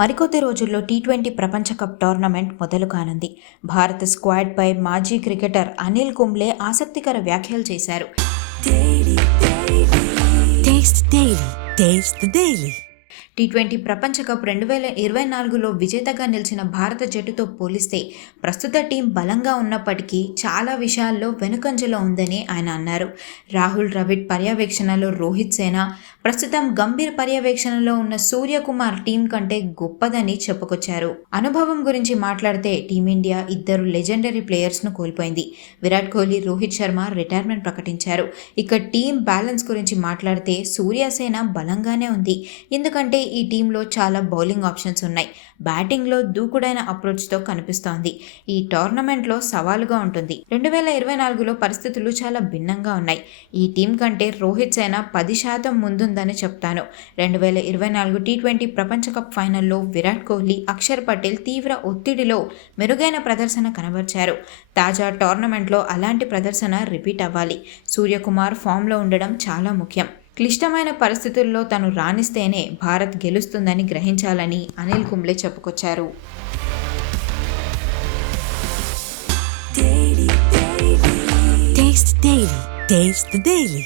మరికొద్ది రోజుల్లో T twenty ప్రపంచ కప్ టోర్నమెంట్ మొదలు కానుంది. భారత స్క్వాడ్పై మాజీ క్రికెటర్ అనిల్ కుంబ్లే ఆసక్తికర వ్యాఖ్యలు చేశారు. టీ ట్వంటీ ప్రపంచ కప్ రెండు వేల ఇరవై నాలుగులో విజేతగా నిలిచిన భారత జట్టుతో పోలిస్తే ప్రస్తుత టీం బలంగా ఉన్నప్పటికీ చాలా విషయాల్లో వెనుకంజలో ఉందని ఆయన అన్నారు. రాహుల్ ద్రవిడ్ పర్యవేక్షణలో రోహిత్ సేన ప్రస్తుతం గంభీర్ పర్యవేక్షణలో ఉన్న సూర్యకుమార్ టీం కంటే గొప్పదని చెప్పుకొచ్చారు. అనుభవం గురించి మాట్లాడితే టీమిండియా ఇద్దరు లెజెండరీ ప్లేయర్స్ను కోల్పోయింది. విరాట్ కోహ్లీ రోహిత్ శర్మ రిటైర్మెంట్ ప్రకటించారు. ఇక టీం బ్యాలెన్స్ గురించి మాట్లాడితే సూర్యసేన బలంగానే ఉంది. ఎందుకంటే ఈ టీంలో చాలా బౌలింగ్ ఆప్షన్స్ ఉన్నాయి. బ్యాటింగ్లో దూకుడైన అప్రోచ్తో కనిపిస్తోంది. ఈ టోర్నమెంట్లో సవాలుగా ఉంటుంది. రెండు వేల ఇరవై నాలుగులో పరిస్థితులు చాలా భిన్నంగా ఉన్నాయి. ఈ టీం కంటే రోహిత్ సేన పది శాతం ముందుందని చెప్తాను. రెండు వేల ఇరవై నాలుగు టీ ట్వంటీ ప్రపంచ కప్ ఫైనల్లో విరాట్ కోహ్లీ అక్షర్ పటేల్ తీవ్ర ఒత్తిడిలో మెరుగైన ప్రదర్శన కనబర్చారు. తాజా టోర్నమెంట్లో అలాంటి ప్రదర్శన రిపీట్ అవ్వాలి. సూర్యకుమార్ ఫామ్లో ఉండడం చాలా ముఖ్యం. క్లిష్టమైన పరిస్థితుల్లో తను రాణిస్తేనే భారత్ గెలుస్తుందని గ్రహించాలని అనిల్ కుంబ్లే చెప్పుకొచ్చారు Daily.